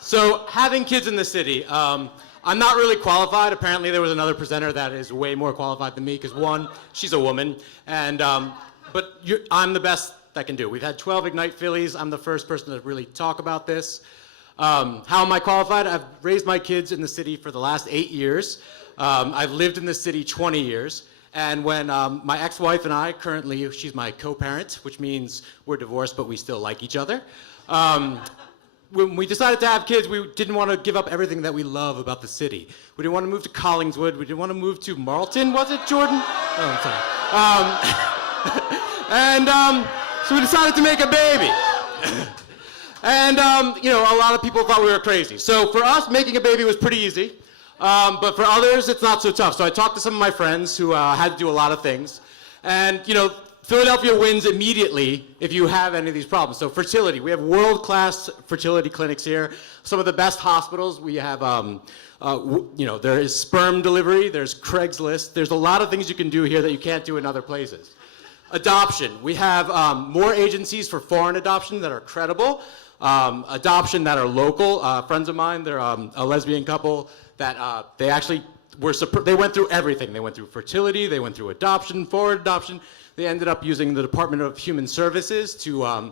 So having kids in the city, I'm not really qualified. Apparently there was another presenter that is way more qualified than me because one, she's a woman, and I'm the best that can do. We've had 12 Ignite Phillies. I'm the first person to really talk about this. How am I qualified? I've raised my kids in the city for the last 8 years. I've lived in the city 20 years. And when my ex-wife and I, currently, she's my co-parent, which means we're divorced, but we still like each other. When we decided to have kids, we didn't want to give up everything that we love about the city. We didn't want to move to Collingswood. We didn't want to move to Marlton, was it, Jordan? Oh, I'm sorry. So we decided to make a baby. And, a lot of people thought we were crazy. So for us, making a baby was pretty easy. But for others, it's not so tough. So I talked to some of my friends who had to do a lot of things. And, Philadelphia wins immediately if you have any of these problems. So fertility, we have world-class fertility clinics here. Some of the best hospitals. We have, there is sperm delivery, there's Craigslist. There's a lot of things you can do here that you can't do in other places. Adoption, we have more agencies for foreign adoption that are credible. Adoption that are local. Friends of mine, they're a lesbian couple that they actually they went through everything. They went through fertility, they went through adoption, foreign adoption. They ended up using the Department of Human Services to,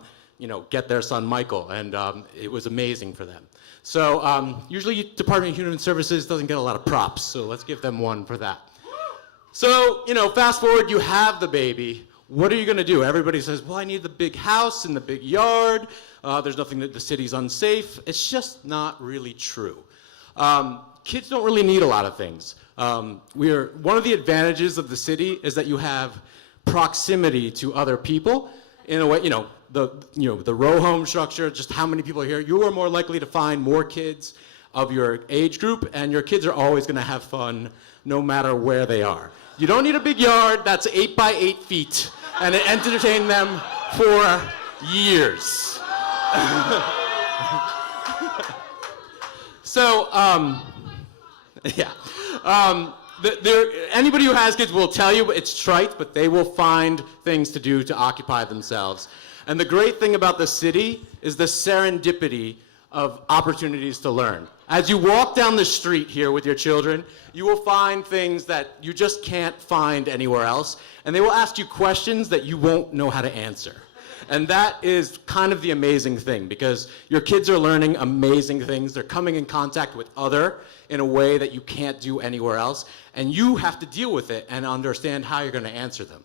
get their son Michael, and it was amazing for them. So usually Department of Human Services doesn't get a lot of props, so let's give them one for that. So, fast forward, you have the baby. What are you gonna do? Everybody says, well, I need the big house and the big yard. There's nothing that the city's unsafe. It's just not really true. Kids don't really need a lot of things. One of the advantages of the city is that you have proximity to other people. In a way, the row home structure, just how many people are here, you are more likely to find more kids of your age group, and your kids are always gonna have fun no matter where they are. You don't need a big yard that's 8 by 8 feet, and entertain them for years. So, anybody who has kids will tell you it's trite, but they will find things to do to occupy themselves. And the great thing about the city is the serendipity of opportunities to learn. As you walk down the street here with your children, you will find things that you just can't find anywhere else, and they will ask you questions that you won't know how to answer. And that is kind of the amazing thing, because your kids are learning amazing things. They're coming in contact with other in a way that you can't do anywhere else, and you have to deal with it and understand how you're going to answer them.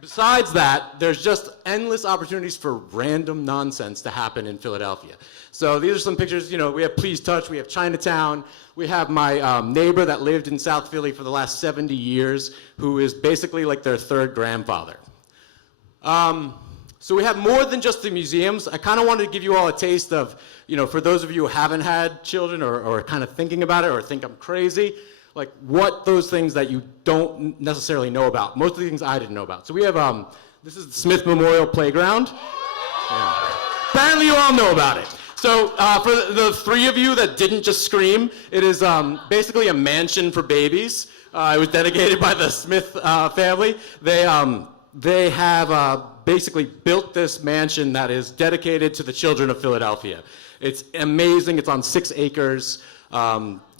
Besides that, there's just endless opportunities for random nonsense to happen in Philadelphia. So these are some pictures. We have Please Touch, we have Chinatown, we have my neighbor that lived in South Philly for the last 70 years, who is basically like their third grandfather. So we have more than just the museums. I kind of wanted to give you all a taste of, for those of you who haven't had children or kind of thinking about it or think I'm crazy, like what those things that you don't necessarily know about. Most of the things I didn't know about. So we have, this is the Smith Memorial Playground. Yeah. Apparently you all know about it. So for the three of you that didn't just scream, it is basically a mansion for babies. It was dedicated by the Smith family. They have basically built this mansion that is dedicated to the children of Philadelphia. It's amazing. It's on 6 acres.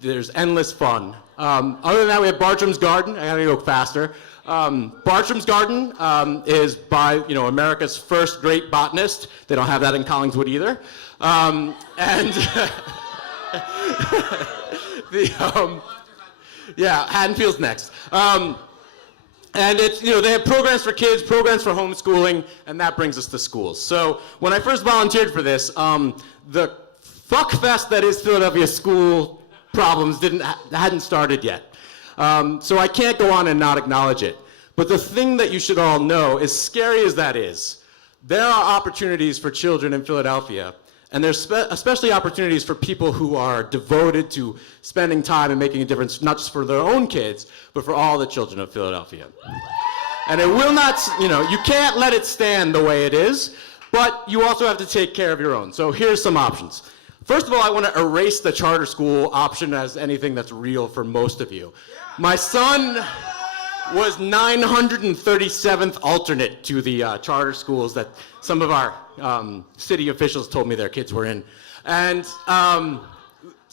There's endless fun. Other than that, we have Bartram's Garden. I gotta go faster. Bartram's Garden is by America's first great botanist. They don't have that in Collingswood either. Haddonfield's next. And it's, they have programs for kids, programs for homeschooling, and that brings us to schools. So when I first volunteered for this, the fuckfest that is Philadelphia school problems hadn't started yet. So I can't go on and not acknowledge it. But the thing that you should all know, as scary as that is, there are opportunities for children in Philadelphia, and there's especially opportunities for people who are devoted to spending time and making a difference, not just for their own kids, but for all the children of Philadelphia. And it will not, you can't let it stand the way it is, but you also have to take care of your own. So here's some options. First of all, I want to erase the charter school option as anything that's real for most of you. My son was 937th alternate to the charter schools that some of our city officials told me their kids were in. And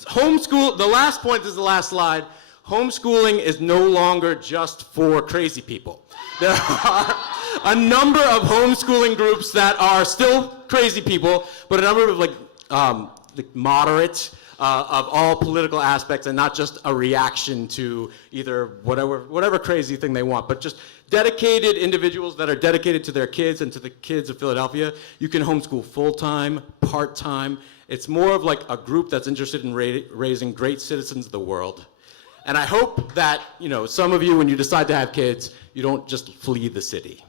homeschool, the last point, this is the last slide, homeschooling is no longer just for crazy people. There are a number of homeschooling groups that are still crazy people, but a number of like moderate, of all political aspects, and not just a reaction to either whatever crazy thing they want, but just dedicated individuals that are dedicated to their kids and to the kids of Philadelphia. You can homeschool full-time, part-time. It's more of like a group that's interested in raising great citizens of the world. And I hope that, some of you, when you decide to have kids, you don't just flee the city.